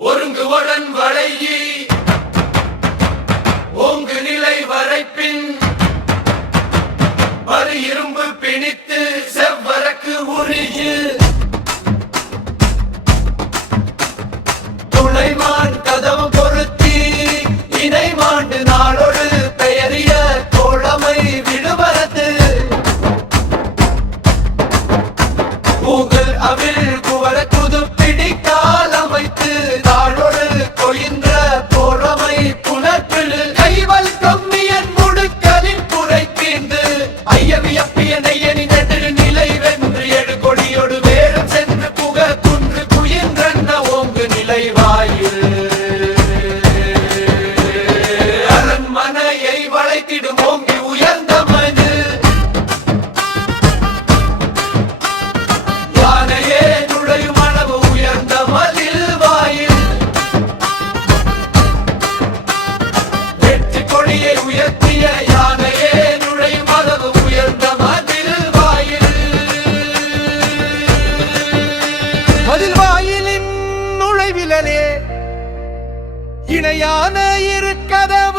ஒருங்குவடன் வளையி ஓங்கு நிலை வரைப்பின் மறு இரும்பு பிணித்து செவ்வரக்கு உருகி துளைமான் கதவு பொருத்தி இணை மாண்டு நாளொரு பெயரிய தோழமை விடுவரது பூகல் அவில் குவர குதுப்பிடி கால் அமைத்து தாழொரு கொயின்ற போரமை புனர்பில் கைவல் கம்மியன் முடுக்கலின் குறைக்கீந்து ஐயவியப்பிய நெய்யனி நெடு நிலை வென்று எடு கொடியொடு வேறும் சென்று புக குன்று குயின்றன்ன ஓங்கு நிலை வாயில் அரண்மனையை வளைத்திடும் ஓங்கி உயர்ந்த மது யானையே நுழையும் அளவு உயர்ந்த மதில் வாயில் வெற்றி கொடியை உயர்த்திய யானையே நுழையும் அளவு உயர்ந்த மதில் வாயில் மதில் வாயிலின் நுழைவிலே இணையான இருக்கதம்